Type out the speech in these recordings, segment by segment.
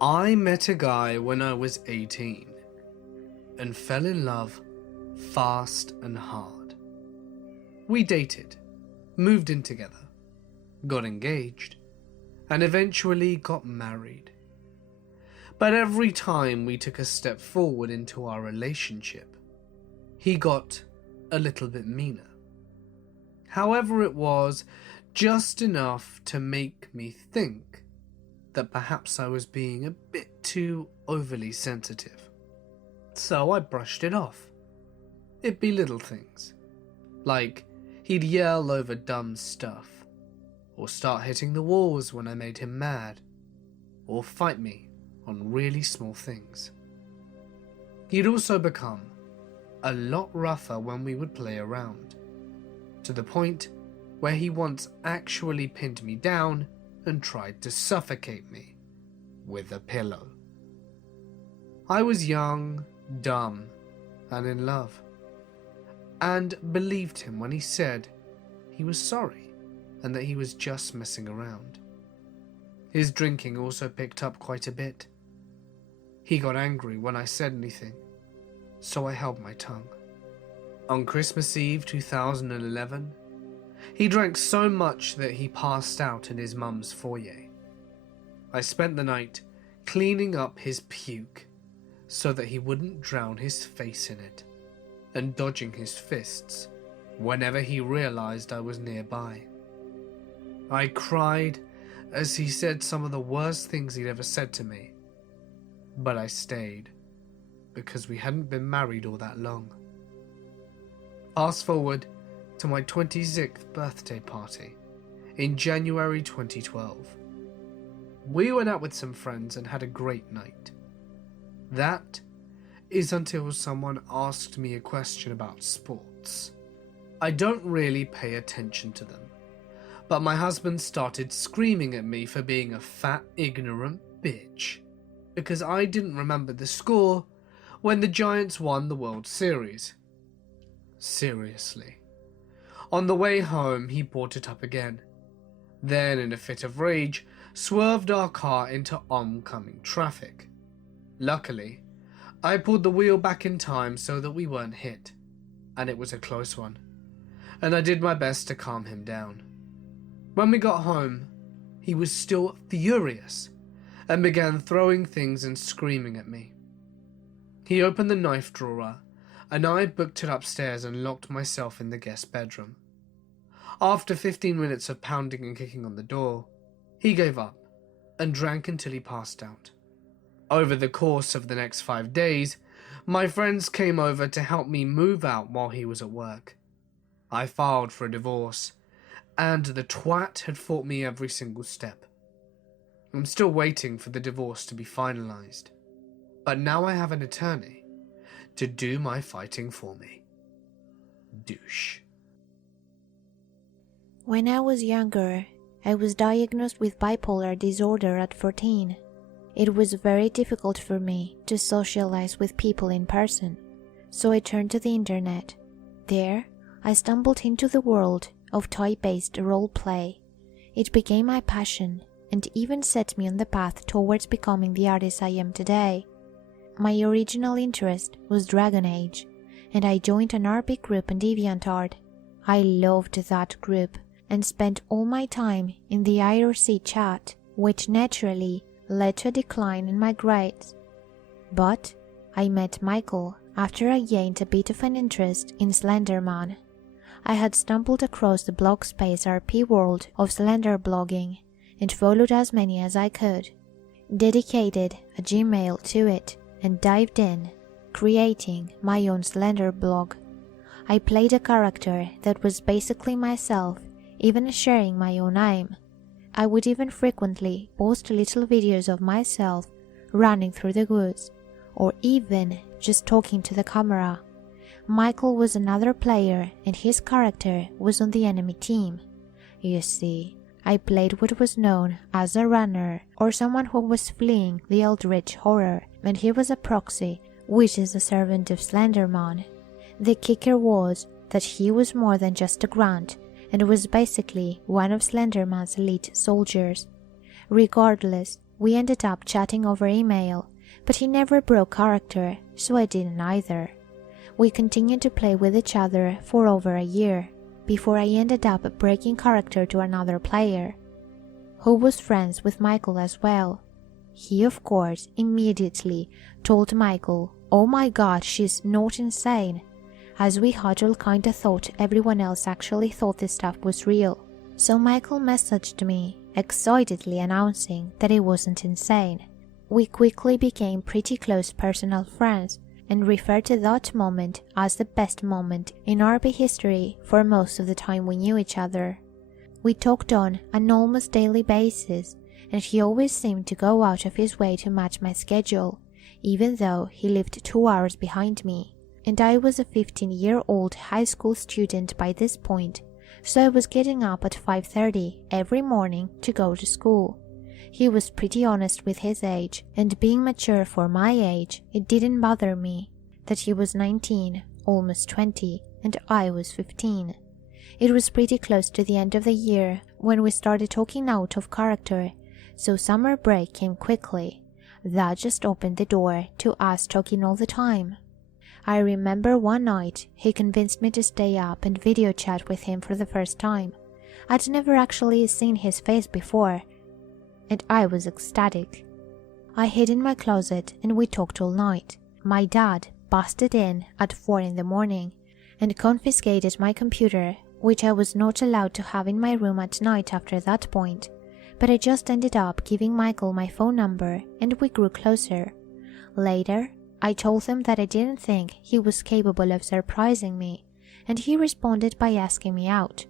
I met a guy when I was 18 and fell in love fast and hard. We dated, moved in together, got engaged, and eventually got married. But every time we took a step forward into our relationship, he got a little bit meaner. However, it was just enough to make me think that perhaps I was being a bit too overly sensitive. So I brushed it off. It'd be little things, like he'd yell over dumb stuff, or start hitting the walls when I made him mad, or fight me on really small things. He'd also become a lot rougher when we would play around, to the point where he once actually pinned me down and tried to suffocate me with a pillow. I was young, dumb, and in love, and believed him when he said he was sorry and that he was just messing around. His drinking also picked up quite a bit. He got angry when I said anything, so I held my tongue. On Christmas Eve 2011, he drank so much that he passed out in his mum's foyer. I spent the night cleaning up his puke so that he wouldn't drown his face in it, and dodging his fists whenever he realized I was nearby. I cried as he said some of the worst things he'd ever said to me, but I stayed because we hadn't been married all that long. Fast forward to my 26th birthday party in January 2012. We went out with some friends and had a great night. That is until someone asked me a question about sports. I don't really pay attention to them, but my husband started screaming at me for being a fat, ignorant bitch because I didn't remember the score when the Giants won the World Series. Seriously. On the way home, he brought it up again. Then, in a fit of rage, swerved our car into oncoming traffic. Luckily, I pulled the wheel back in time so that we weren't hit, and it was a close one, and I did my best to calm him down. When we got home, he was still furious and began throwing things and screaming at me. He opened the knife drawer, and I booked it upstairs and locked myself in the guest bedroom. After 15 minutes of pounding and kicking on the door, he gave up and drank until he passed out. Over the course of the next 5 days, my friends came over to help me move out while he was at work. I filed for a divorce, and the twat had fought me every single step. I'm still waiting for the divorce to be finalized, but now I have an attorney to do my fighting for me. Doosh. When I was younger, I was diagnosed with bipolar disorder at 14. It was very difficult for me to socialize with people in person, so I turned to the internet. There, I stumbled into the world of toy-based role-play. It became my passion and even set me on the path towards becoming the artist I am today. My original interest was Dragon Age, and I joined an RP group on DeviantArt. I loved that group and spent all my time in the IRC chat, which naturally led to a decline in my grades. But I met Michael after I gained a bit of an interest in Slenderman. I had stumbled across the blog space RP world of Slender blogging and followed as many as I could, dedicated a Gmail to it, and dived in, creating my own Slender blog. I played a character that was basically myself, even sharing my own name. I would even frequently post little videos of myself running through the woods, or even just talking to the camera. Michael was another player and his character was on the enemy team. You see, I played what was known as a runner, or someone who was fleeing the eldritch horror, and he was a proxy, which is a servant of Slenderman. The kicker was that he was more than just a grunt, and was basically one of Slenderman's elite soldiers. Regardless, We ended up chatting over email, but he never broke character, so I didn't either. We continued to play with each other for over a year, before I ended up breaking character to another player, who was friends with Michael as well. He, of course, immediately told Michael, "Oh my god, she's not insane," as we huddle kinda thought everyone else actually thought this stuff was real. So Michael messaged me, excitedly announcing that he wasn't insane. We quickly became pretty close personal friends, and referred to that moment as the best moment in RP history for most of the time we knew each other. We talked on an almost daily basis, and he always seemed to go out of his way to match my schedule, even though he lived 2 hours behind me. And I was a 15-year-old high school student by this point, so I was getting up at 5:30 every morning to go to school. He was pretty honest with his age, and being mature for my age, it didn't bother me that he was 19, almost 20, and I was 15. It was pretty close to the end of the year when we started talking out of character, so summer break came quickly. That just opened the door to us talking all the time. I remember one night he convinced me to stay up and video chat with him for the first time. I'd never actually seen his face before, and I was ecstatic. I hid in my closet and we talked all night. My dad busted in at 4 in the morning and confiscated my computer, which I was not allowed to have in my room at night after that point, but I just ended up giving Michael my phone number and we grew closer. Later, I told him that I didn't think he was capable of surprising me, and he responded by asking me out.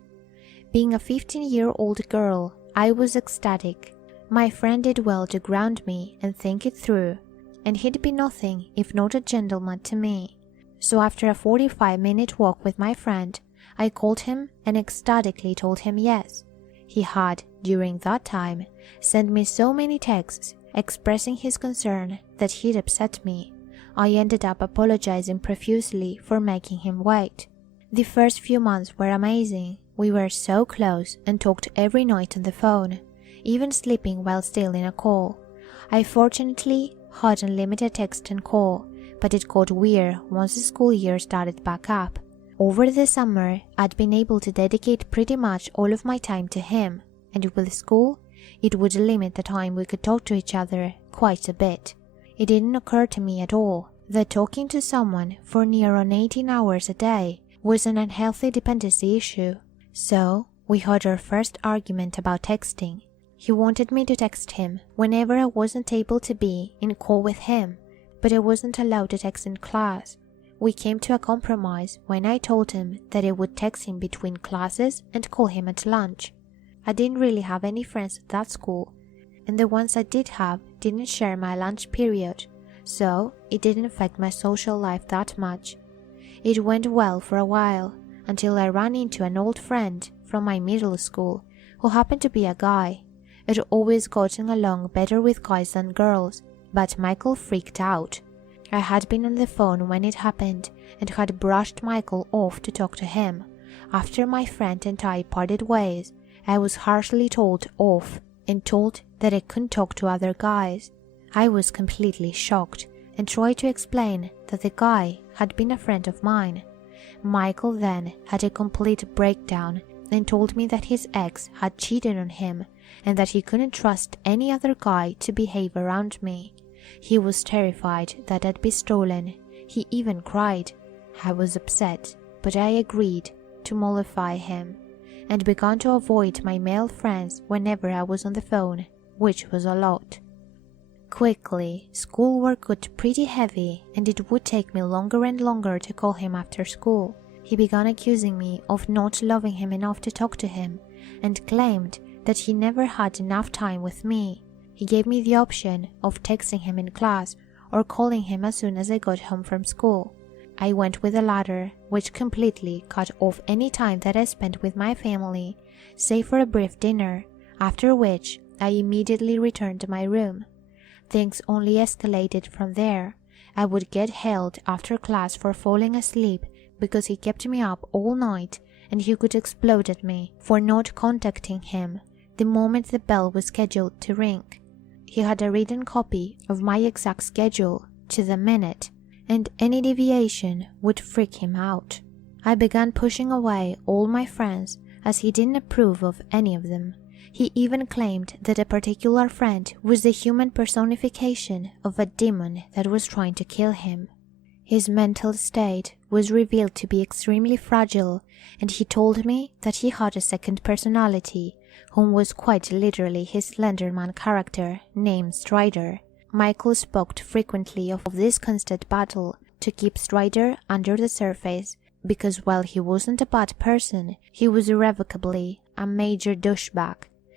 Being a 15-year-old girl, I was ecstatic. My friend did well to ground me and think it through, and he'd be nothing if not a gentleman to me. So after a 45-minute walk with my friend, I called him and ecstatically told him yes. He had, during that time, sent me so many texts expressing his concern that he'd upset me. I ended up apologizing profusely for making him wait. The first few months were amazing. We were so close and talked every night on the phone, even sleeping while still in a call. I fortunately had unlimited text and call, but it got weird once the school year started back up. Over the summer, I'd been able to dedicate pretty much all of my time to him, and with school, it would limit the time we could talk to each other quite a bit. It didn't occur to me at all that talking to someone for near on 18 hours a day was an unhealthy dependency issue. So, we had our first argument about texting. He wanted me to text him whenever I wasn't able to be in call with him, but I wasn't allowed to text in class. We came to a compromise when I told him that I would text him between classes and call him at lunch. I didn't really have any friends at that school, and the ones I did have didn't share my lunch period, so it didn't affect my social life that much. It went well for a while, until I ran into an old friend from my middle school who happened to be a guy. I'd always gotten along better with guys than girls, but Michael freaked out. I had been on the phone when it happened and had brushed Michael off to talk to him. After my friend and I parted ways, I was harshly told off and told that I couldn't talk to other guys. I was completely shocked and tried to explain that the guy had been a friend of mine. Michael then had a complete breakdown and told me that his ex had cheated on him and that he couldn't trust any other guy to behave around me. He was terrified that I'd be stolen. He even cried. I was upset, but I agreed to mollify him and began to avoid my male friends whenever I was on the phone, which was a lot. Quickly, schoolwork got pretty heavy and it would take me longer and longer to call him after school. He began accusing me of not loving him enough to talk to him and claimed that he never had enough time with me. He gave me the option of texting him in class or calling him as soon as I got home from school. I went with the latter, which completely cut off any time that I spent with my family, save for a brief dinner, after which I immediately returned to my room. Things only escalated from there. I would get held after class for falling asleep because he kept me up all night, and he could explode at me for not contacting him the moment the bell was scheduled to ring. he had a written copy of my exact schedule to the minute, and any deviation would freak him out. I began pushing away all my friends as he didn't approve of any of them. He even claimed that a particular friend was the human personification of a demon that was trying to kill him. His mental state was revealed to be extremely fragile, and he told me that he had a second personality, whom was quite literally his Slenderman character named Strider. Michael spoke frequently of this constant battle to keep Strider under the surface, because while he wasn't a bad person, he was irrevocably a major douchebag.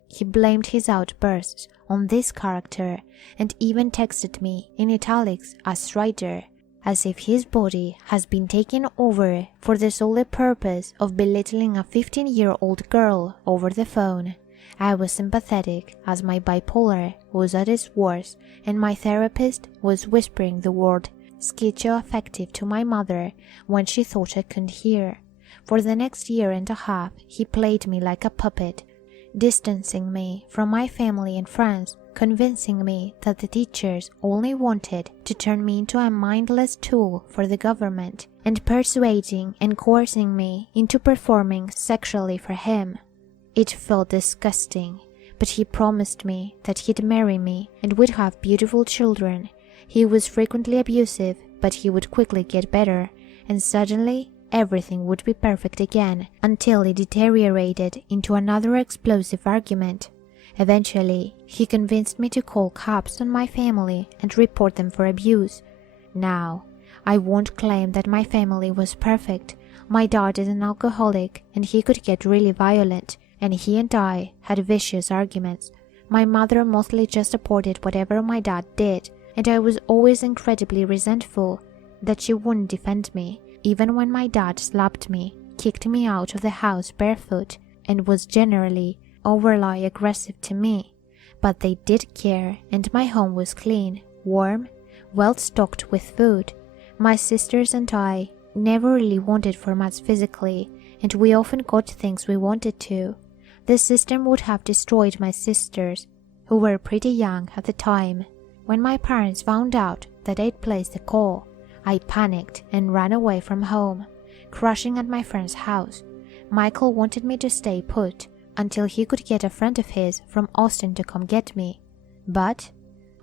He blamed his outbursts on this character and even texted me in italics as Strider, as if his body has been taken over for the sole purpose of belittling a 15-year-old girl over the phone. I was sympathetic as my bipolar was at its worst, and my therapist was whispering the word schizoaffective to my mother when she thought I couldn't hear. For the next year and a half, he played me like a puppet, distancing me from my family and friends, convincing me that the teachers only wanted to turn me into a mindless tool for the government, and persuading and coercing me into performing sexually for him. It felt disgusting, but he promised me that he'd marry me and would have beautiful children. He was frequently abusive, but he would quickly get better, and suddenly everything would be perfect again, until it deteriorated into another explosive argument. Eventually, he convinced me to call cops on my family and report them for abuse. Now, I won't claim that my family was perfect. My dad is an alcoholic, and he could get really violent, and he and I had vicious arguments. My mother mostly just supported whatever my dad did, and I was always incredibly resentful that she wouldn't defend me, even when my dad slapped me, kicked me out of the house barefoot, and was generally overly aggressive to me. But they did care, and my home was clean, warm, well stocked with food. My sisters and I never really wanted for much physically, and we often got things we wanted to. The system would have destroyed my sisters, who were pretty young at the time. When my parents found out that I'd placed a call, I panicked and ran away from home, crashing at my friend's house. Michael wanted me to stay put until he could get a friend of his from Austin to come get me. But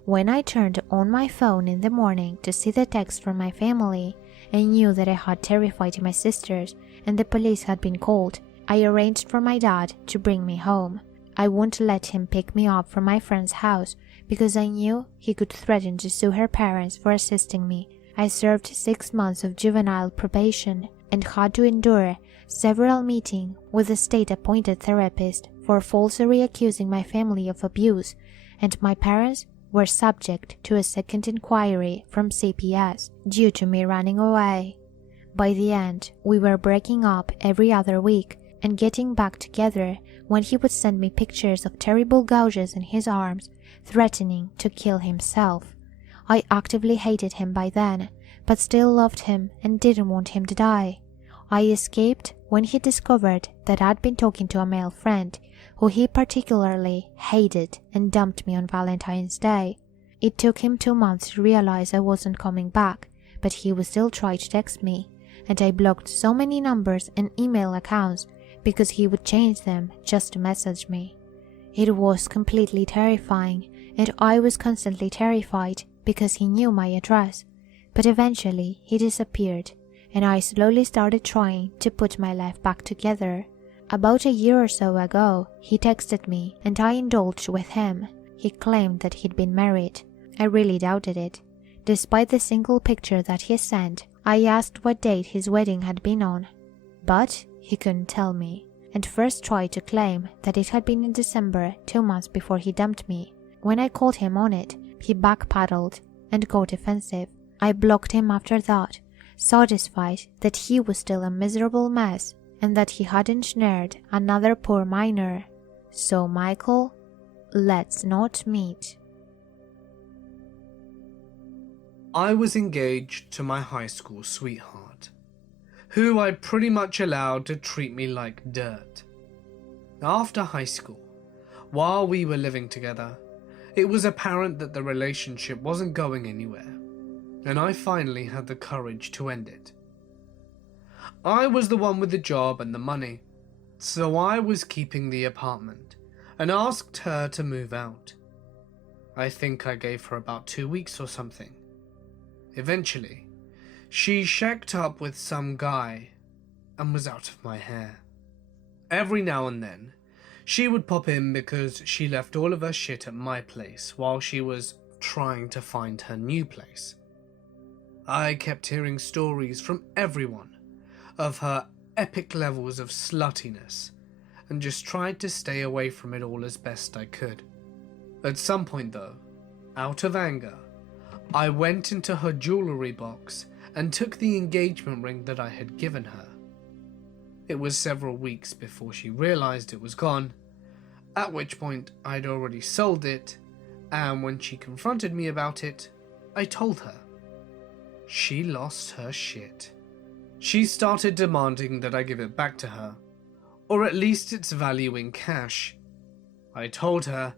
when I turned on my phone in the morning to see the text from my family, I knew that I had terrified my sisters and the police had been called. I arranged for my dad to bring me home. I wouldn't let him pick me up from my friend's house because I knew he could threaten to sue her parents for assisting me. I served 6 months of juvenile probation and had to endure several meetings with a state-appointed therapist for falsely accusing my family of abuse, and my parents were subject to a second inquiry from CPS due to me running away. By the end, we were breaking up every other week and getting back together when he would send me pictures of terrible gouges in his arms, threatening to kill himself. I actively hated him by then, but still loved him and didn't want him to die. I escaped when he discovered that I'd been talking to a male friend who he particularly hated and dumped me on Valentine's Day. It took him 2 months to realize I wasn't coming back, but he would still try to text me, and I blocked so many numbers and email accounts because he would change them just to message me. It was completely terrifying, and I was constantly terrified because he knew my address. But eventually he disappeared, and I slowly started trying to put my life back together. About a year or so ago, he texted me and I indulged with him. He claimed that he'd been married. I really doubted it. Despite the single picture that he sent, I asked what date his wedding had been on. But he couldn't tell me, and first tried to claim that it had been in December, 2 months before he dumped me. When I called him on it, he backpedaled and got defensive. I blocked him after that, satisfied that he was still a miserable mess and that he hadn't snared another poor minor. So, Michael, let's not meet. I was engaged to my high school sweetheart, who I pretty much allowed to treat me like dirt. After high school, while we were living together, It was apparent that the relationship wasn't going anywhere, and I finally had the courage to end it. I was the one with the job and the money, so I was keeping the apartment and asked her to move out. I think I gave her about 2 weeks or something. Eventually, she shacked up with some guy and was out of my hair. Every now and then, she would pop in because she left all of her shit at my place while she was trying to find her new place. I kept hearing stories from everyone of her epic levels of sluttiness and just tried to stay away from it all as best I could. At some point though, out of anger, I went into her jewellery box and took the engagement ring that I had given her. It was several weeks before she realised it was gone, at which point I'd already sold it, and when she confronted me about it, I told her. She lost her shit. She started demanding that I give it back to her, or at least its value in cash. I told her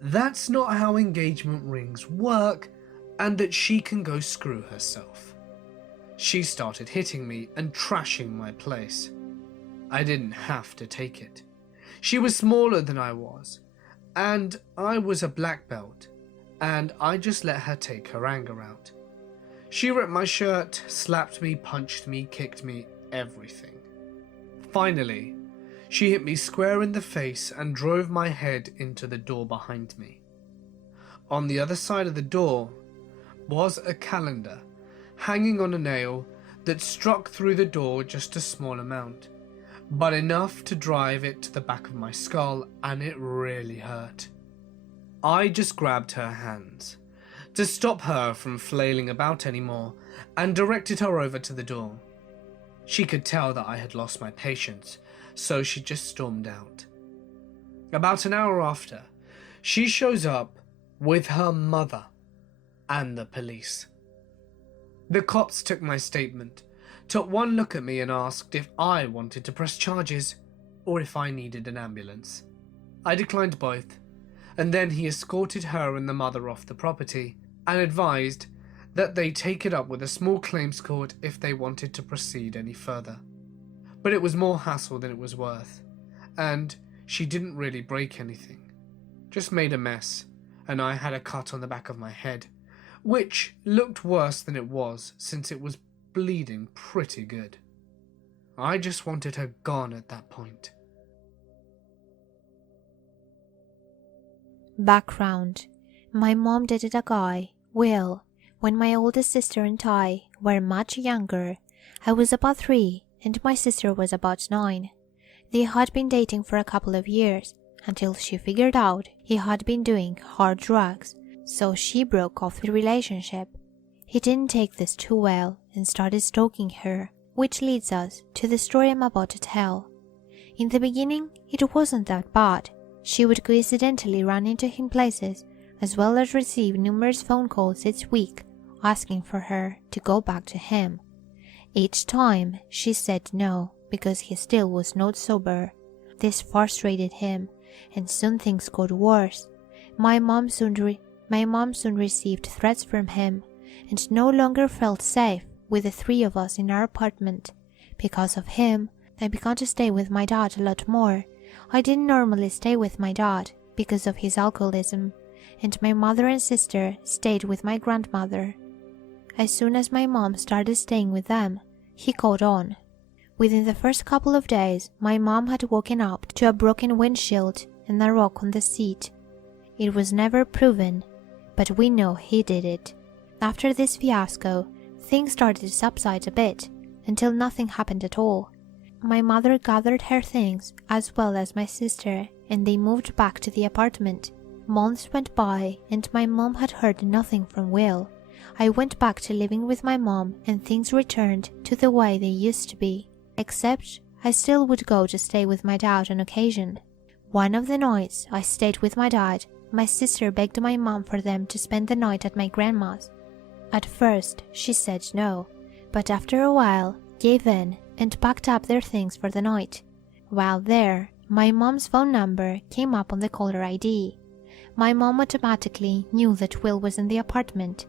that's not how engagement rings work and that she can go screw herself. She started hitting me and trashing my place. I didn't have to take it. She was smaller than I was, and I was a black belt, and I just let her take her anger out. She ripped my shirt, slapped me, punched me, kicked me, everything. Finally, she hit me square in the face and drove my head into the door behind me. On the other side of the door was a calendar hanging on a nail that struck through the door just a small amount, but enough to drive it to the back of my skull, and it really hurt. I just grabbed her hands to stop her from flailing about anymore and directed her over to the door. She could tell that I had lost my patience, so she just stormed out. About an hour after, she shows up with her mother and the police. The cops took my statement, took one look at me and asked if I wanted to press charges or if I needed an ambulance. I declined both, and then he escorted her and the mother off the property and advised that they take it up with a small claims court if they wanted to proceed any further. But it was more hassle than it was worth, and she didn't really break anything, just made a mess, and I had a cut on the back of my head, which looked worse than it was since it was bleeding pretty good. I just wanted her gone at that point. Background. My mom dated a guy, Will, when my oldest sister and I were much younger. I was about 3 and my sister was about 9. They had been dating for a couple of years until she figured out he had been doing hard drugs, so she broke off the relationship. He didn't take this too well and started stalking her, which leads us to the story I'm about to tell. In the beginning, it wasn't that bad. She would coincidentally run into him places, as well as receive numerous phone calls each week asking for her to go back to him. Each time she said no because he still was not sober. This frustrated him, and soon things got worse. My mom soon received threats from him and no longer felt safe with the 3 of us in our apartment. Because of him, I began to stay with my dad a lot more. I didn't normally stay with my dad because of his alcoholism, and my mother and sister stayed with my grandmother. As soon as my mom started staying with them, he caught on. Within the first couple of days, my mom had woken up to a broken windshield and a rock on the seat. It was never proven, but we know he did it. After this fiasco, things started to subside a bit, until nothing happened at all. My mother gathered her things as well as my sister, and they moved back to the apartment. Months went by and my mom had heard nothing from Will. I went back to living with my mom and things returned to the way they used to be, except I still would go to stay with my dad on occasion. One of the nights I stayed with my dad, my sister begged my mom for them to spend the night at my grandma's. At first she said no, but after a while gave in and packed up their things for the night. While there, my mom's phone number came up on the caller ID. My mom automatically knew that Will was in the apartment.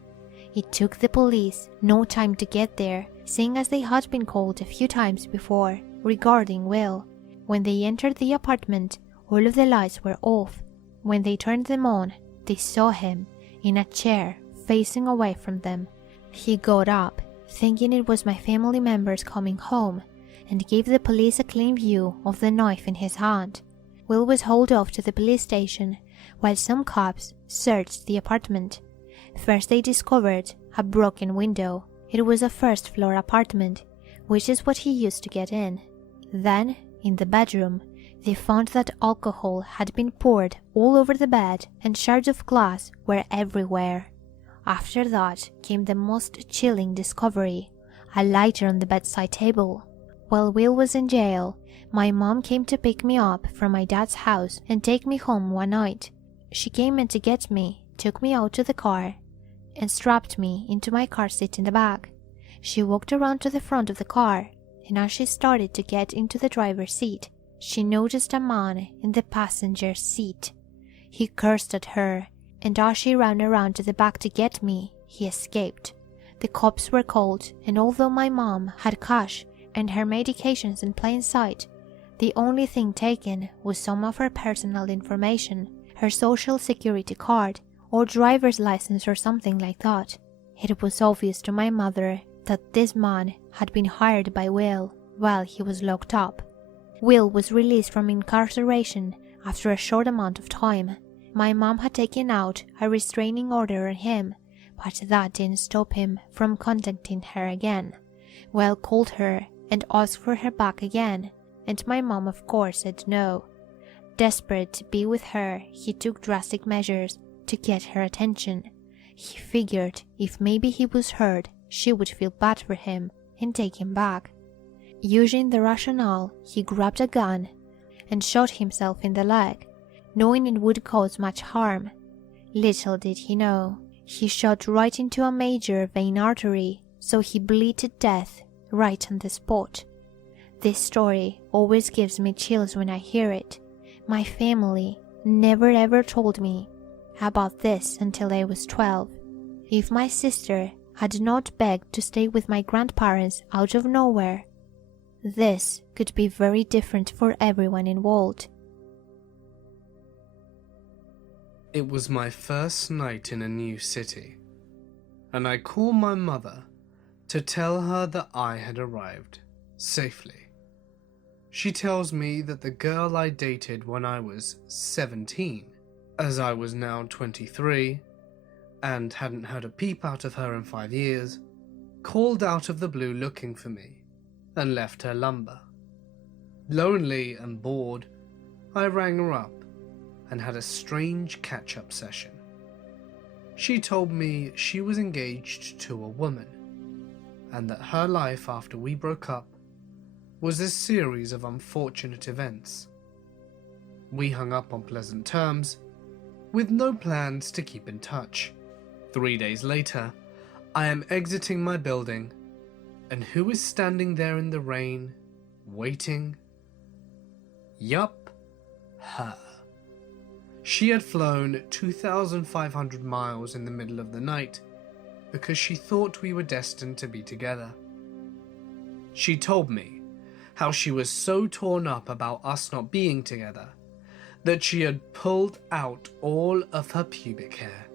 It took the police no time to get there, seeing as they had been called a few times before regarding Will. When they entered the apartment, all of the lights were off. When they turned them on, they saw him in a chair facing away from them. He got up, thinking it was my family members coming home, and gave the police a clean view of the knife in his hand. Will was hauled off to the police station while some cops searched the apartment. First they discovered a broken window. It was a first-floor apartment, which is what he used to get in. Then, in the bedroom, they found that alcohol had been poured all over the bed and shards of glass were everywhere. After that came the most chilling discovery, a lighter on the bedside table. While Will was in jail, my mom came to pick me up from my dad's house and take me home one night. She came in to get me, took me out to the car, and strapped me into my car seat in the back. She walked around to the front of the car, and as she started to get into the driver's seat, she noticed a man in the passenger seat. He cursed at her, and as she ran around to the back to get me, he escaped. The cops were called, and although my mom had cash and her medications in plain sight, the only thing taken was some of her personal information, her social security card, or driver's license or something like that. It was obvious to my mother that this man had been hired by Will while he was locked up. Will was released from incarceration after a short amount of time. My mom had taken out a restraining order on him, but that didn't stop him from contacting her again. Will called her and asked for her back again, and my mom of course said no. Desperate to be with her, he took drastic measures to get her attention. He figured if maybe he was hurt, she would feel bad for him and take him back. Using the rationale, he grabbed a gun and shot himself in the leg, knowing it would cause much harm. Little did he know, he shot right into a major vein artery, so he bled to death right on the spot. This story always gives me chills when I hear it. My family never ever told me about this until I was 12. If my sister had not begged to stay with my grandparents out of nowhere, this could be very different for everyone involved. It was my first night in a new city, and I called my mother to tell her that I had arrived safely. She tells me that the girl I dated when I was 17, as I was now 23, and hadn't heard a peep out of her in 5 years, called out of the blue looking for me and left her lumber. Lonely and bored, I rang her up and had a strange catch-up session. She told me she was engaged to a woman, and that her life after we broke up was a series of unfortunate events. We hung up on pleasant terms, with no plans to keep in touch. 3 days later, I am exiting my building, and who is standing there in the rain, waiting? Yup, her. She had flown 2,500 miles in the middle of the night because she thought we were destined to be together. She told me how she was so torn up about us not being together that she had pulled out all of her pubic hair.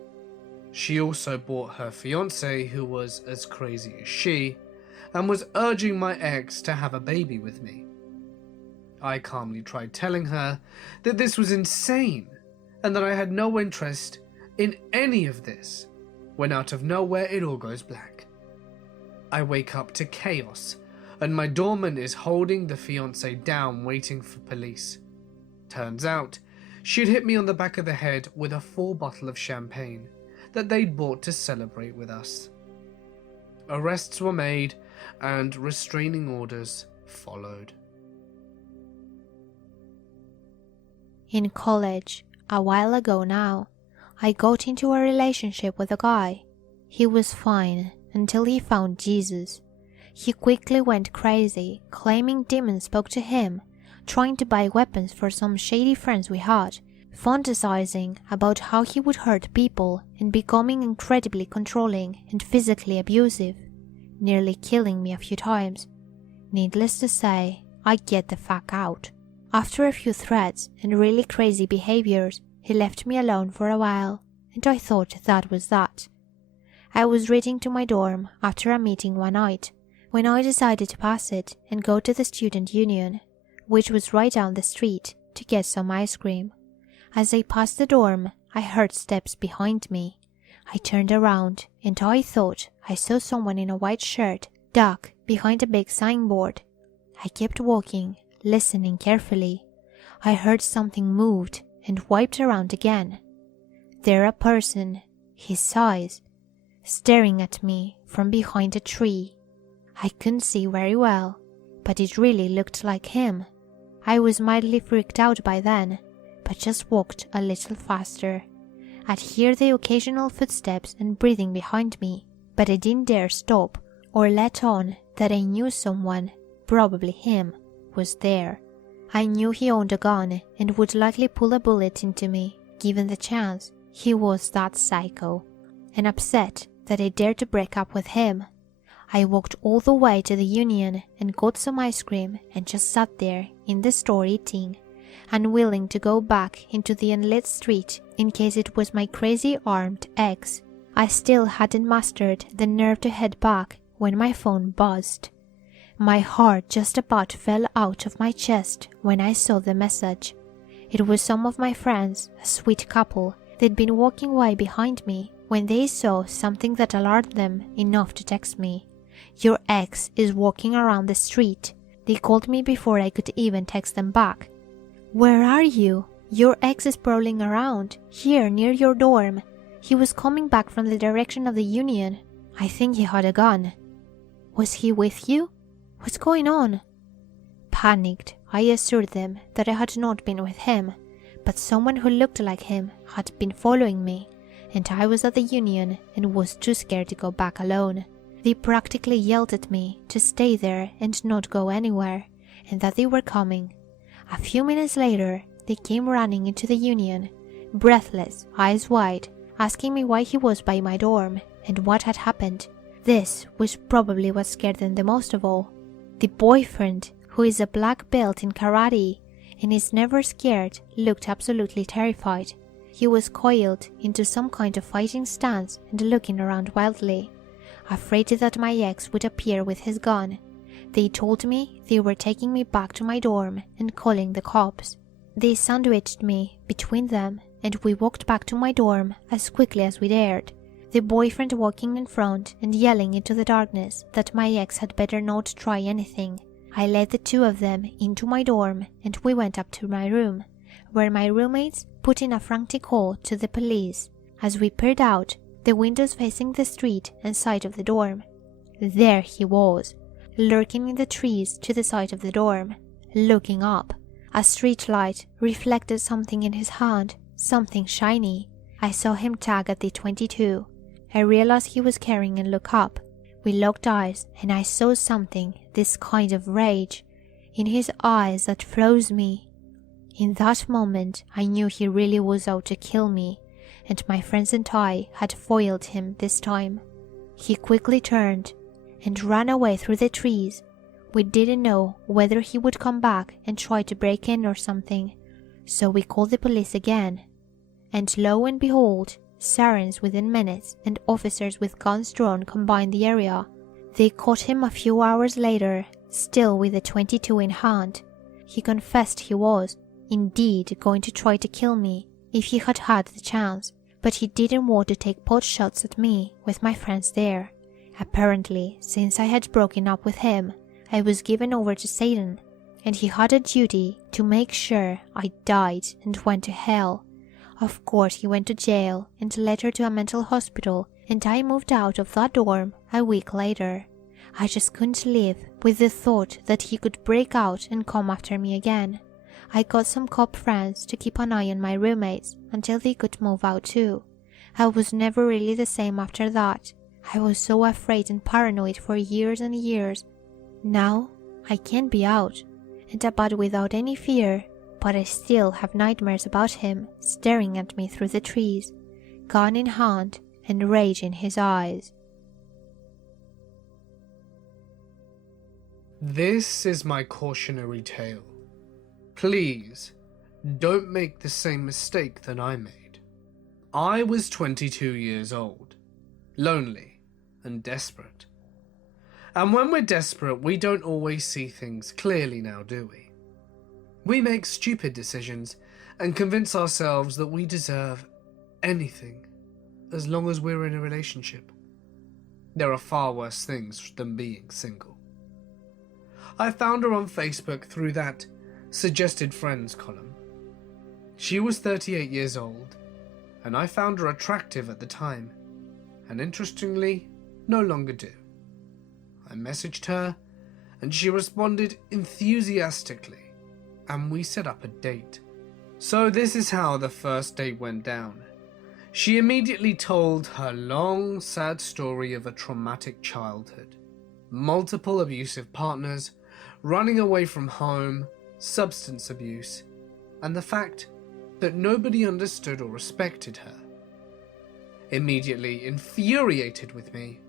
She also bought her fiancé, who was as crazy as she, and was urging my ex to have a baby with me. I calmly tried telling her that this was insane and that I had no interest in any of this, when out of nowhere it all goes black. I wake up to chaos, and my doorman is holding the fiancé down waiting for police. Turns out, she'd hit me on the back of the head with a full bottle of champagne that they'd bought to celebrate with us. Arrests were made and restraining orders followed. In college, a while ago now, I got into a relationship with a guy. He was fine until he found Jesus. He quickly went crazy, claiming demons spoke to him, trying to buy weapons for some shady friends we had, fantasizing about how he would hurt people and becoming incredibly controlling and physically abusive, nearly killing me a few times. Needless to say, I get the fuck out. After a few threats and really crazy behaviors, he left me alone for a while, and I thought that was that. I was reading to my dorm after a meeting one night, when I decided to pass it and go to the student union, which was right down the street, to get some ice cream. As I passed the dorm, I heard steps behind me. I turned around, and I thought I saw someone in a white shirt duck behind a big signboard. I kept walking, listening carefully. I heard something moved and wiped around again. There a person, his size, staring at me from behind a tree. I couldn't see very well, but it really looked like him. I was mildly freaked out by then, but just walked a little faster. I'd hear the occasional footsteps and breathing behind me, but I didn't dare stop or let on that I knew someone, probably him, was there. I knew he owned a gun and would likely pull a bullet into me, given the chance. He was that psycho, and upset that I dared to break up with him. I walked all the way to the union and got some ice cream and just sat there in the store eating, unwilling to go back into the unlit street in case it was my crazy armed ex. I still hadn't mastered the nerve to head back when my phone buzzed. My heart just about fell out of my chest when I saw the message. It was some of my friends, a sweet couple. They'd been walking way behind me when they saw something that alarmed them enough to text me. "Your ex is walking around the street." They called me before I could even text them back. "Where are you? Your ex is prowling around, here near your dorm. He was coming back from the direction of the union. I think he had a gun." "Was he with you? What's going on?" Panicked, I assured them that I had not been with him, but someone who looked like him had been following me, and I was at the union and was too scared to go back alone. They practically yelled at me to stay there and not go anywhere, and that they were coming. A few minutes later, they came running into the union, breathless, eyes wide, asking me why he was by my dorm and what had happened. This was probably what scared them the most of all. The boyfriend, who is a black belt in karate and is never scared, looked absolutely terrified. He was coiled into some kind of fighting stance and looking around wildly, afraid that my ex would appear with his gun. They told me they were taking me back to my dorm and calling the cops. They sandwiched me between them, and we walked back to my dorm as quickly as we dared, the boyfriend walking in front and yelling into the darkness that my ex had better not try anything. I led the two of them into my dorm, and we went up to my room, where my roommates put in a frantic call to the police. As we peered out the windows facing the street and side of the dorm, there he was, lurking in the trees to the side of the dorm, looking up. A street light reflected something in his hand, something shiny. I saw him tag at the 22. I realized he was carrying and looked up. We locked eyes, and I saw something, this kind of rage, in his eyes that froze me. In that moment, I knew he really was out to kill me, and my friends and I had foiled him this time. He quickly turned and ran away through the trees. We didn't know whether he would come back and try to break in or something, so we called the police again. And lo and behold, sirens within minutes and officers with guns drawn combined the area. They caught him a few hours later, still with the 22 in hand. He confessed he was, indeed, going to try to kill me if he had had the chance, but he didn't want to take pot shots at me with my friends there. Apparently, since I had broken up with him, I was given over to Satan, and he had a duty to make sure I died and went to hell. Of course, he went to jail and later to a mental hospital, and I moved out of that dorm a week later. I just couldn't live with the thought that he could break out and come after me again. I got some cop friends to keep an eye on my roommates until they could move out too. I was never really the same after that. I was so afraid and paranoid for years and years. Now, I can be out and about without any fear, but I still have nightmares about him staring at me through the trees, gun in hand and rage in his eyes. This is my cautionary tale. Please, don't make the same mistake that I made. I was 22 years old, lonely and desperate. And when we're desperate, we don't always see things clearly now, do we? We make stupid decisions and convince ourselves that we deserve anything as long as we're in a relationship. There are far worse things than being single. I found her on Facebook through that suggested friends column. She was 38 years old, and I found her attractive at the time, and interestingly, no longer do. I messaged her, and she responded enthusiastically, and we set up a date. So this is how the first date went down. She immediately told her long, sad story of a traumatic childhood, multiple abusive partners, running away from home, substance abuse, and the fact that nobody understood or respected her. Immediately infuriated with me,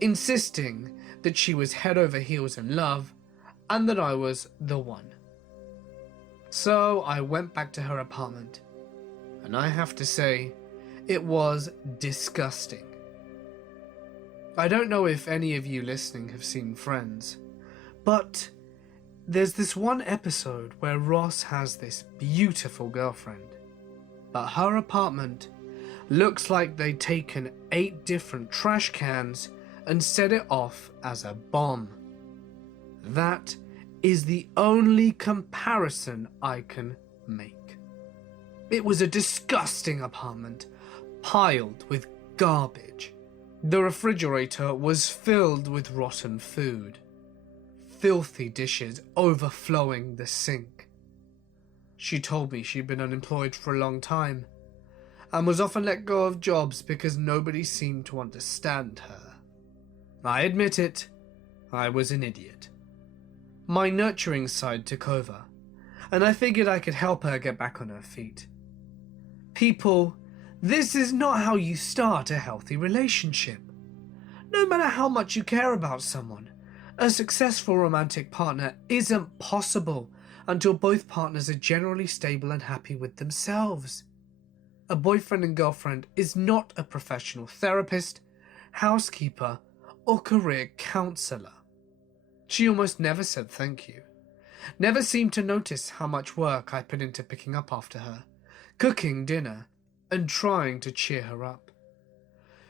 insisting that she was head over heels in love and that I was the one. So I went back to her apartment, and I have to say, it was disgusting. I don't know if any of you listening have seen Friends, but there's this one episode where Ross has this beautiful girlfriend, but her apartment looks like they'd taken 8 different trash cans and set it off as a bomb. That is the only comparison I can make. It was a disgusting apartment, piled with garbage. The refrigerator was filled with rotten food. Filthy dishes overflowing the sink. She told me she'd been unemployed for a long time and was often let go of jobs because nobody seemed to understand her. I admit it, I was an idiot. My nurturing side took over, and I figured I could help her get back on her feet. People, this is not how you start a healthy relationship. No matter how much you care about someone, a successful romantic partner isn't possible until both partners are generally stable and happy with themselves. A boyfriend and girlfriend is not a professional therapist, housekeeper, or career counselor. She almost never said thank you, never seemed to notice how much work I put into picking up after her, cooking dinner, and trying to cheer her up.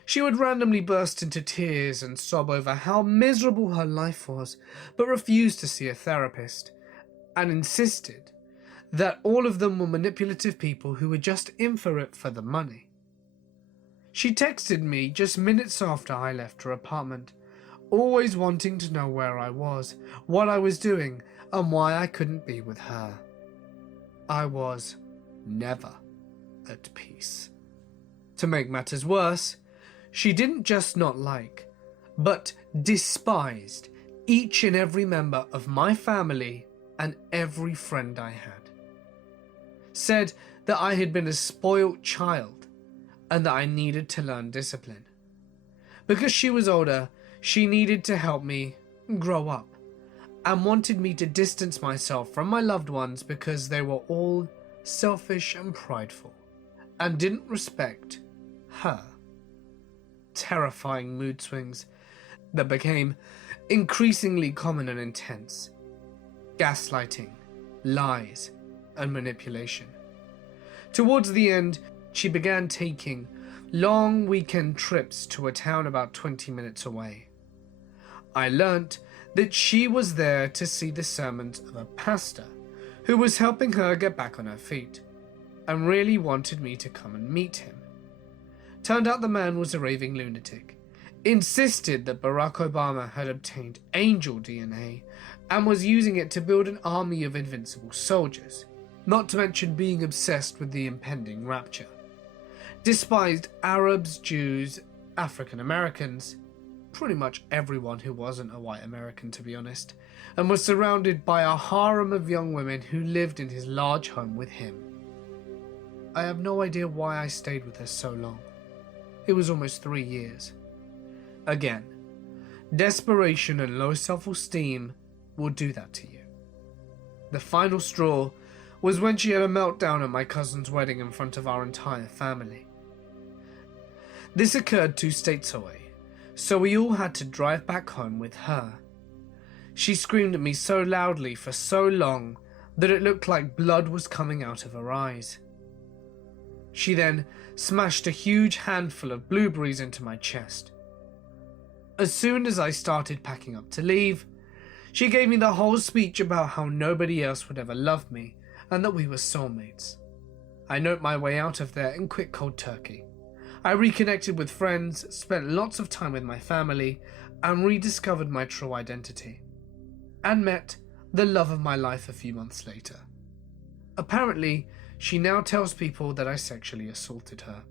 She would randomly burst into tears and sob over how miserable her life was, but refused to see a therapist, and insisted that all of them were manipulative people who were just in for it for the money. She texted me just minutes after I left her apartment, always wanting to know where I was, what I was doing, and why I couldn't be with her. I was never at peace. To make matters worse, she didn't just not like, but despised each and every member of my family and every friend I had. Said that I had been a spoilt child and that I needed to learn discipline. Because she was older, she needed to help me grow up and wanted me to distance myself from my loved ones because they were all selfish and prideful and didn't respect her. Terrifying mood swings that became increasingly common and intense. Gaslighting, lies, and manipulation. Towards the end, she began taking long weekend trips to a town about 20 minutes away. I learnt that she was there to see the sermons of a pastor who was helping her get back on her feet, and really wanted me to come and meet him. Turned out the man was a raving lunatic, insisted that Barack Obama had obtained angel DNA and was using it to build an army of invincible soldiers, not to mention being obsessed with the impending rapture. Despised Arabs, Jews, African Americans, pretty much everyone who wasn't a white American to be honest, and was surrounded by a harem of young women who lived in his large home with him. I have no idea why I stayed with her so long. It was almost 3 years. Again, desperation and low self-esteem will do that to you. The final straw was when she had a meltdown at my cousin's wedding in front of our entire family. This occurred 2 states away, so we all had to drive back home with her. She screamed at me so loudly for so long that it looked like blood was coming out of her eyes. She then smashed a huge handful of blueberries into my chest. As soon as I started packing up to leave, she gave me the whole speech about how nobody else would ever love me and that we were soulmates. I noped my way out of there in quick cold turkey. I reconnected with friends, spent lots of time with my family, and rediscovered my true identity. And met the love of my life a few months later. Apparently, she now tells people that I sexually assaulted her.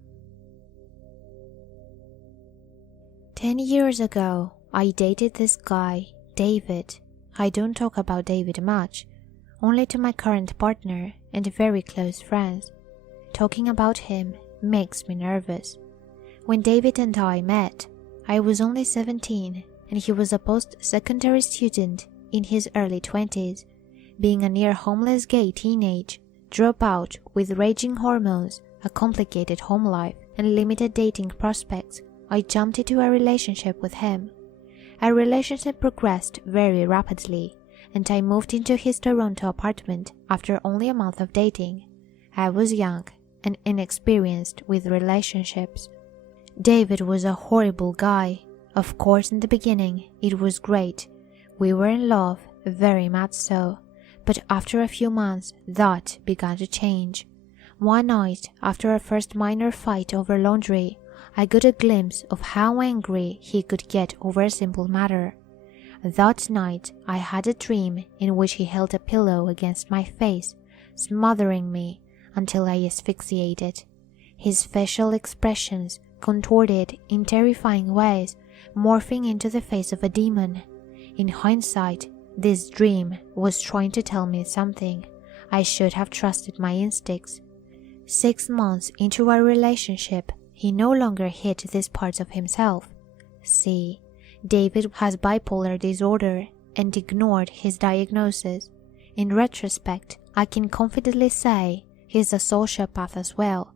10 years ago, I dated this guy, David. I don't talk about David much, only to my current partner and very close friends. Talking about him makes me nervous. When David and I met, I was only 17 and he was a post-secondary student in his early 20s, being a near-homeless gay teenage dropout with raging hormones, a complicated home life, and limited dating prospects. I jumped into a relationship with him. Our relationship progressed very rapidly, and I moved into his Toronto apartment after only a month of dating. I was young and inexperienced with relationships. David was a horrible guy. Of course, in the beginning, it was great. We were in love, very much so. But after a few months, that began to change. One night, after our first minor fight over laundry, I got a glimpse of how angry he could get over a simple matter. That night, I had a dream in which he held a pillow against my face, smothering me until I asphyxiated. His facial expressions contorted in terrifying ways, morphing into the face of a demon. In hindsight, this dream was trying to tell me something. I should have trusted my instincts. 6 months into our relationship, he no longer hid these parts of himself. See, David has bipolar disorder and ignored his diagnosis. In retrospect, I can confidently say he's a sociopath as well.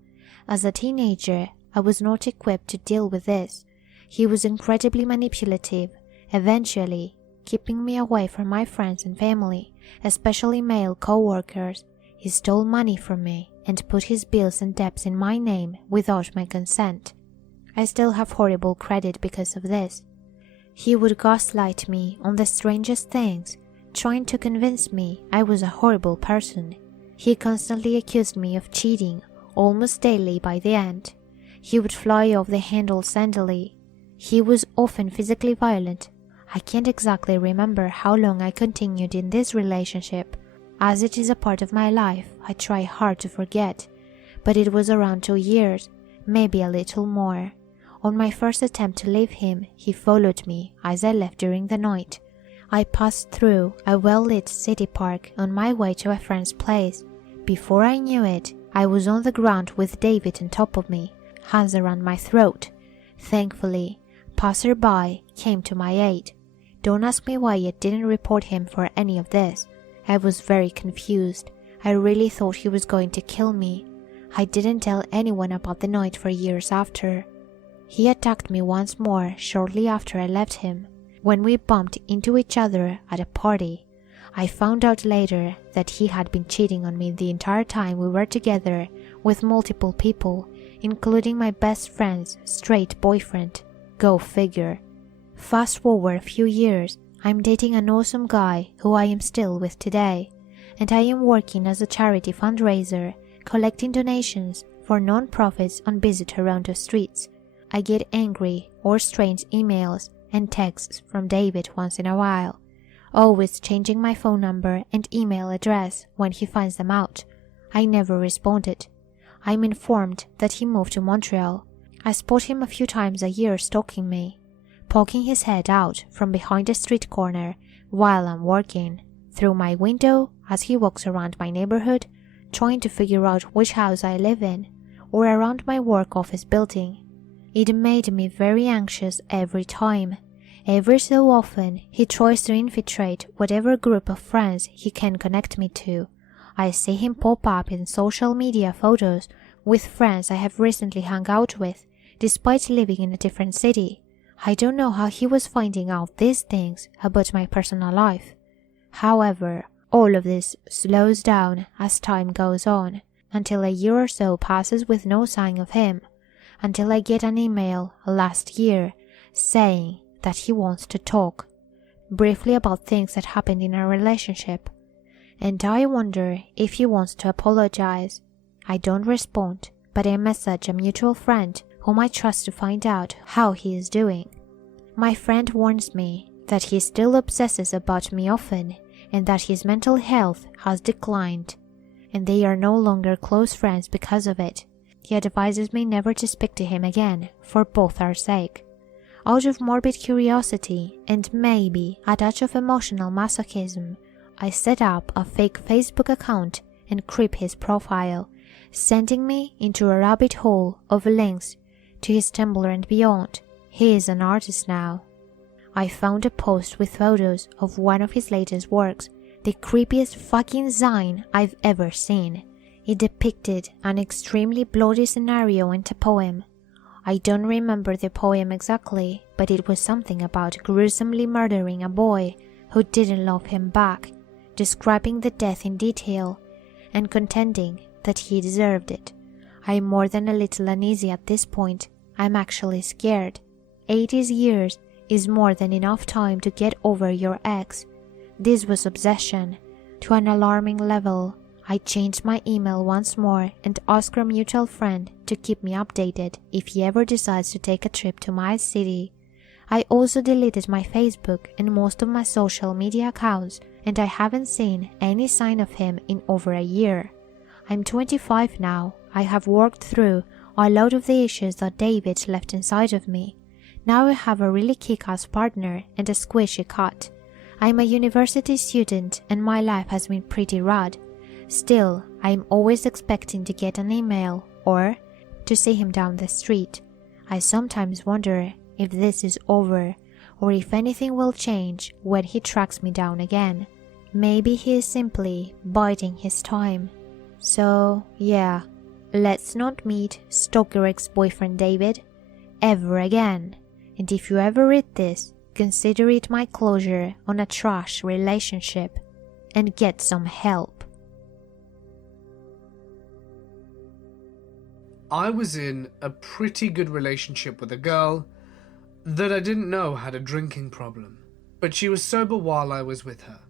As a teenager, I was not equipped to deal with this. He was incredibly manipulative, eventually keeping me away from my friends and family, especially male co-workers. He stole money from me and put his bills and debts in my name without my consent. I still have horrible credit because of this. He would gaslight me on the strangest things, trying to convince me I was a horrible person. He constantly accused me of cheating, almost daily by the end. He would fly off the handle suddenly. He was often physically violent. I can't exactly remember how long I continued in this relationship. As it is a part of my life, I try hard to forget. But it was around 2 years, maybe a little more. On my first attempt to leave him, he followed me as I left during the night. I passed through a well-lit city park on my way to a friend's place. Before I knew it, I was on the ground with David on top of me, hands around my throat. Thankfully, passerby came to my aid. Don't ask me why I didn't report him for any of this. I was very confused. I really thought he was going to kill me. I didn't tell anyone about the night for years after. He attacked me once more shortly after I left him, when we bumped into each other at a party. I found out later that he had been cheating on me the entire time we were together with multiple people, including my best friend's straight boyfriend. Go figure. Fast forward a few years, I'm dating an awesome guy who I am still with today, and I am working as a charity fundraiser, collecting donations for non-profits on busy Toronto streets. I get angry or strange emails and texts from David once in a while, always changing my phone number and email address when he finds them out. I never responded. I'm informed that he moved to Montreal. I spot him a few times a year stalking me, poking his head out from behind a street corner while I'm working, through my window as he walks around my neighborhood, trying to figure out which house I live in, or around my work office building. It made me very anxious every time. Every so often, he tries to infiltrate whatever group of friends he can connect me to. I see him pop up in social media photos with friends I have recently hung out with, despite living in a different city. I don't know how he was finding out these things about my personal life. However, all of this slows down as time goes on, until a year or so passes with no sign of him, until I get an email last year saying that he wants to talk, briefly about things that happened in our relationship, and I wonder if he wants to apologize. I don't respond, but I message a mutual friend whom I trust to find out how he is doing. My friend warns me that he still obsesses about me often and that his mental health has declined, and they are no longer close friends because of it. He advises me never to speak to him again for both our sake. Out of morbid curiosity and maybe a touch of emotional masochism, I set up a fake Facebook account and creep his profile, sending me into a rabbit hole of links to his Tumblr and beyond. He is an artist now. I found a post with photos of one of his latest works, the creepiest fucking zine I've ever seen. It depicted an extremely bloody scenario and a poem. I don't remember the poem exactly, but it was something about gruesomely murdering a boy who didn't love him back, describing the death in detail, and contending that he deserved it. I'm more than a little uneasy at this point. I'm actually scared. 80 years is more than enough time to get over your ex. This was obsession, to an alarming level. I changed my email once more and asked our mutual friend to keep me updated if he ever decides to take a trip to my city. I also deleted my Facebook and most of my social media accounts, and I haven't seen any sign of him in over a year. I'm 25 now. I have worked through a lot of the issues that David left inside of me. Now I have a really kick-ass partner and a squishy cat. I'm a university student and my life has been pretty rad. Still, I'm always expecting to get an email or to see him down the street. I sometimes wonder if this is over or if anything will change when he tracks me down again. Maybe he is simply biding his time. So, yeah, let's not meet stalker ex-boyfriend David ever again. And if you ever read this, consider it my closure on a trash relationship and get some help. I was in a pretty good relationship with a girl that I didn't know had a drinking problem, but she was sober while I was with her.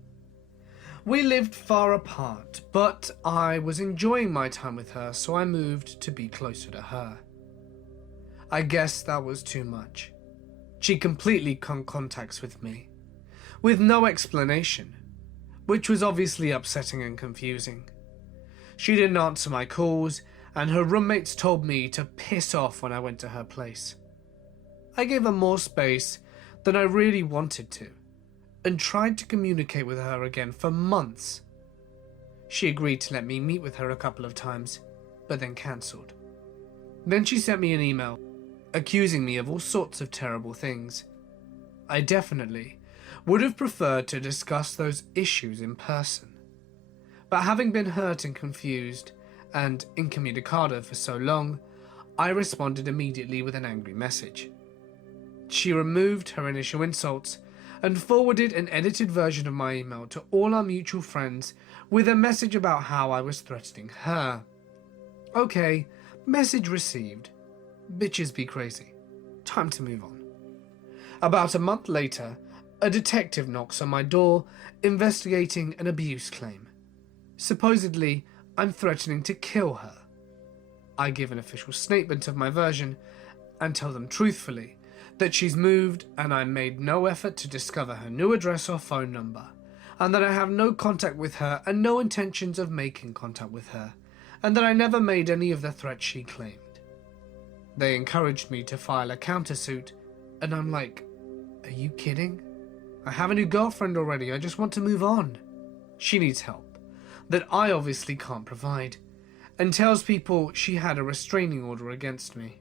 We lived far apart, but I was enjoying my time with her, so I moved to be closer to her. I guess that was too much. She completely cut contacts with me, with no explanation, which was obviously upsetting and confusing. She didn't answer my calls, and her roommates told me to piss off when I went to her place. I gave her more space than I really wanted to, and tried to communicate with her again for months. She agreed to let me meet with her a couple of times, but then cancelled. Then she sent me an email, accusing me of all sorts of terrible things. I definitely would have preferred to discuss those issues in person, but having been hurt and confused, and incommunicado for so long, I responded immediately with an angry message. She removed her initial insults and forwarded an edited version of my email to all our mutual friends with a message about how I was threatening her. Okay, message received. Bitches be crazy. Time to move on. About a month later, a detective knocks on my door investigating an abuse claim. Supposedly, I'm threatening to kill her. I give an official statement of my version and tell them truthfully that she's moved and I made no effort to discover her new address or phone number, and that I have no contact with her and no intentions of making contact with her, and that I never made any of the threats she claimed. They encouraged me to file a countersuit, and I'm like, are you kidding? I have a new girlfriend already, I just want to move on. She needs help, that I obviously can't provide, and tells people she had a restraining order against me,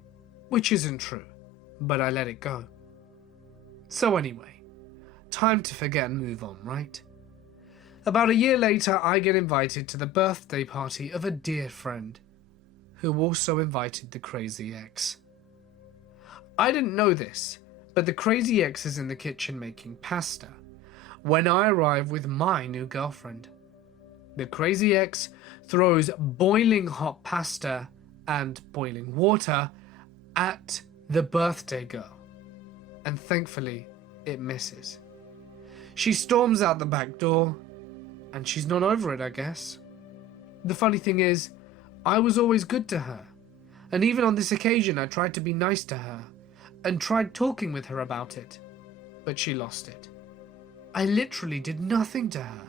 which isn't true, but I let it go. So anyway, time to forget and move on, right? About a year later, I get invited to the birthday party of a dear friend, who also invited the crazy ex. I didn't know this, but the crazy ex is in the kitchen making pasta when I arrive with my new girlfriend. The crazy ex throws boiling hot pasta and boiling water at the birthday girl, and thankfully it misses. She storms out the back door, and she's not over it, I guess. The funny thing is, I was always good to her, and even on this occasion I tried to be nice to her, and tried talking with her about it, but she lost it. I literally did nothing to her.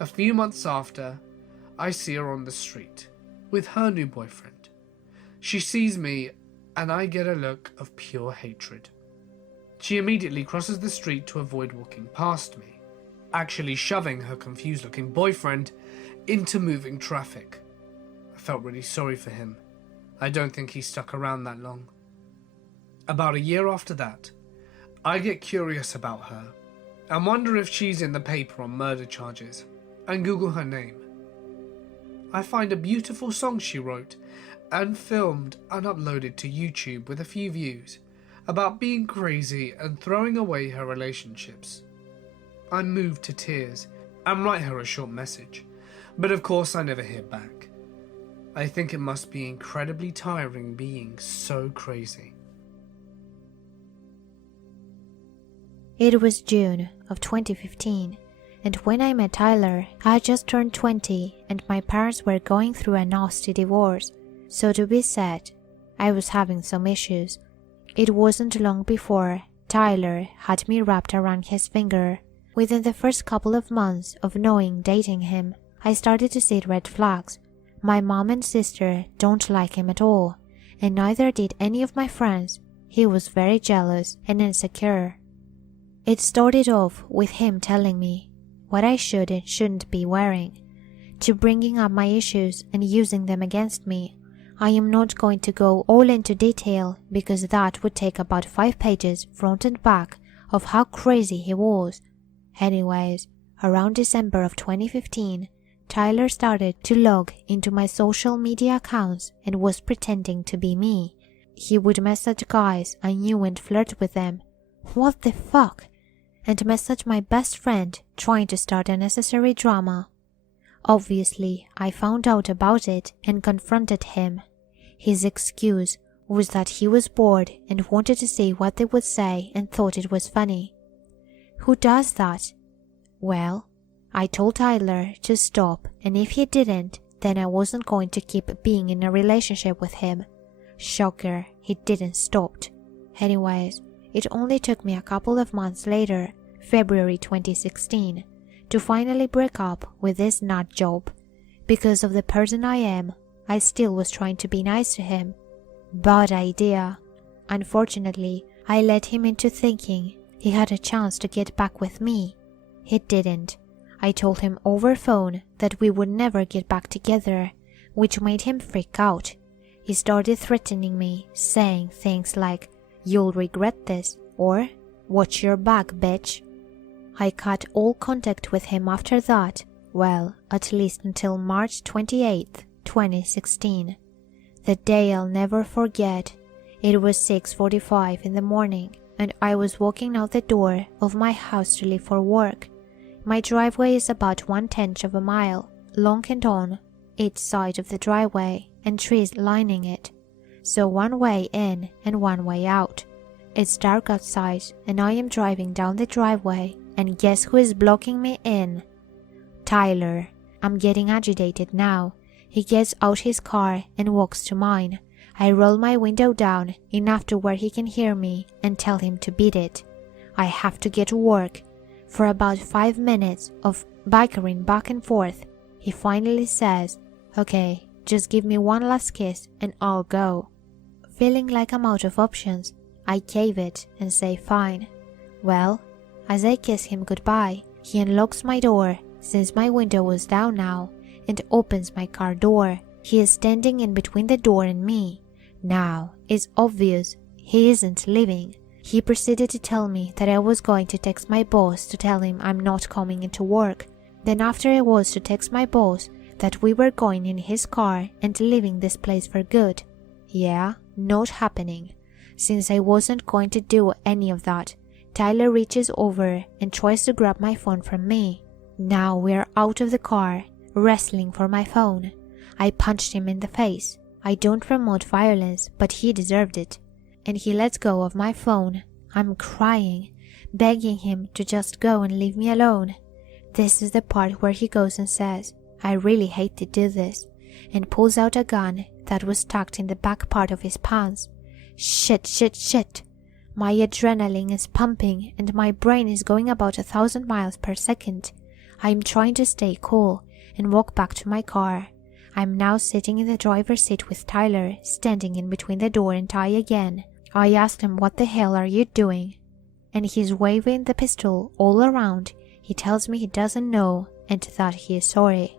A few months after, I see her on the street, with her new boyfriend. She sees me, and I get a look of pure hatred. She immediately crosses the street to avoid walking past me, actually shoving her confused-looking boyfriend into moving traffic. I felt really sorry for him. I don't think he stuck around that long. About a year after that, I get curious about her and wonder if she's in the paper on murder charges, and Google her name. I find a beautiful song she wrote and filmed and uploaded to YouTube with a few views about being crazy and throwing away her relationships. I'm moved to tears and write her a short message, but of course I never hear back. I think it must be incredibly tiring being so crazy. It was June of 2015, and when I met Tyler, I had just turned 20 and my parents were going through a nasty divorce, so to be said, I was having some issues. It wasn't long before Tyler had me wrapped around his finger. Within the first couple of months of knowing dating him, I started to see red flags. My mom and sister don't like him at all, and neither did any of my friends. He was very jealous and insecure. It started off with him telling me what I should and shouldn't be wearing, to bringing up my issues and using them against me. I am not going to go all into detail because that would take about 5 pages front and back of how crazy he was. Anyways, around December of 2015, Tyler started to log into my social media accounts and was pretending to be me. He would message guys I knew and flirt with them. What the fuck? And message my best friend trying to start unnecessary drama. Obviously, I found out about it and confronted him. His excuse was that he was bored and wanted to see what they would say and thought it was funny. Who does that? Well, I told Tyler to stop, and if he didn't, then I wasn't going to keep being in a relationship with him. Shocker, he didn't stop. Anyways, it only took me a couple of months later, February 2016, to finally break up with this nut job. Because of the person I am, I still was trying to be nice to him. Bad idea. Unfortunately, I led him into thinking he had a chance to get back with me. He didn't. I told him over phone that we would never get back together, which made him freak out. He started threatening me, saying things like, "You'll regret this," or "Watch your back, bitch." I cut all contact with him after that, well, at least until March 28th, 2016. The day I'll never forget. It was 6:45 in the morning, and I was walking out the door of my house to leave for work. My driveway is about 1/10 of a mile, long and on each side of the driveway, and trees lining it. So one way in and one way out. It's dark outside, and I am driving down the driveway, and guess who is blocking me in? Tyler. I'm getting agitated now. He gets out his car and walks to mine. I roll my window down enough to where he can hear me and tell him to beat it. I have to get to work. For about 5 minutes of bickering back and forth, he finally says, "Okay, just give me one last kiss and I'll go." Feeling like I'm out of options, I cave it and say fine. Well, As I kiss him goodbye, he unlocks my door, since my window was down now, and opens my car door. He is standing in between the door and me. Now, it's obvious he isn't leaving. He proceeded to tell me that I was going to text my boss to tell him I'm not coming into work. Then after I was to text my boss that we were going in his car and leaving this place for good. Yeah, not happening. Since I wasn't going to do any of that, Tyler reaches over and tries to grab my phone from me. Now we're out of the car, wrestling for my phone. I punched him in the face. I don't promote violence, but he deserved it. And he lets go of my phone. I'm crying, begging him to just go and leave me alone. This is the part where he goes and says, "I really hate to do this," and pulls out a gun that was tucked in the back part of his pants. Shit. My adrenaline is pumping and my brain is going about 1,000 miles per second. I'm trying to stay cool and walk back to my car. I'm now sitting in the driver's seat with Tyler standing in between the door and I again. I asked him, "What the hell are you doing?" And he's waving the pistol all around. He tells me he doesn't know and that he is sorry.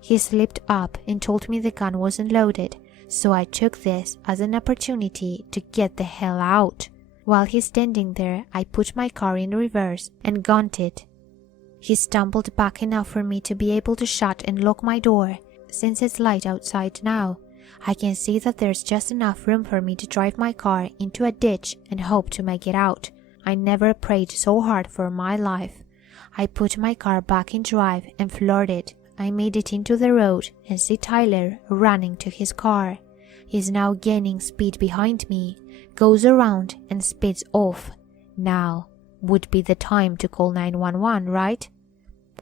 He slipped up and told me the gun wasn't loaded, so I took this as an opportunity to get the hell out. While he's standing there, I put my car in reverse and gunned it. He stumbled back enough for me to be able to shut and lock my door. Since it's light outside now, I can see that there's just enough room for me to drive my car into a ditch and hope to make it out. I never prayed so hard for my life. I put my car back in drive and floored it. I made it into the road and see Tyler running to his car. He's now gaining speed behind me, goes around and speeds off. Now would be the time to call 911, right?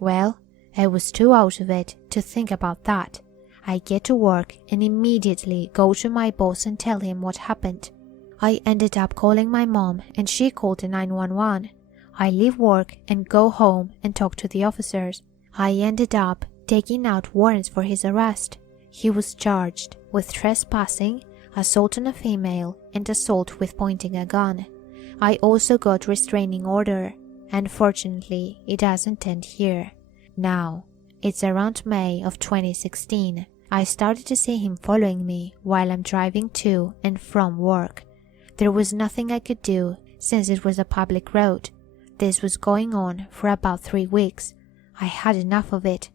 Well, I was too out of it to think about that. I get to work and immediately go to my boss and tell him what happened. I ended up calling my mom and she called the 911. I leave work and go home and talk to the officers. I ended up taking out warrants for his arrest. He was charged with trespassing, assault on a female, and assault with pointing a gun. I also got restraining order. Unfortunately, it doesn't end here. Now, it's around May of 2016. I started to see him following me while I'm driving to and from work. There was nothing I could do since it was a public road. This was going on for about 3 weeks. I had enough of it.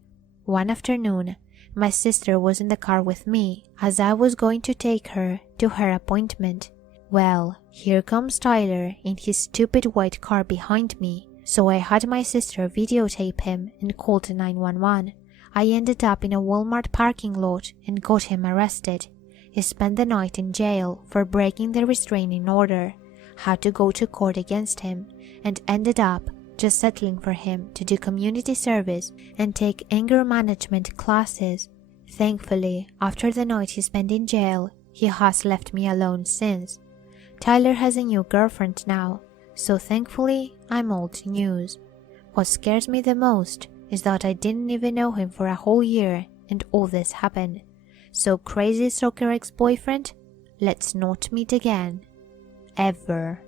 One afternoon, my sister was in the car with me as I was going to take her to her appointment. Well, here comes Tyler in his stupid white car behind me, so I had my sister videotape him and called 911. I ended up in a Walmart parking lot and got him arrested. He spent the night in jail for breaking the restraining order, had to go to court against him, and ended up just settling for him to do community service and take anger management classes. Thankfully, after the night he spent in jail, he has left me alone since. Tyler has a new girlfriend now, so thankfully I'm old news. What scares me the most is that I didn't even know him for a whole year and all this happened. So crazy stalker ex-boyfriend, let's not meet again. Ever.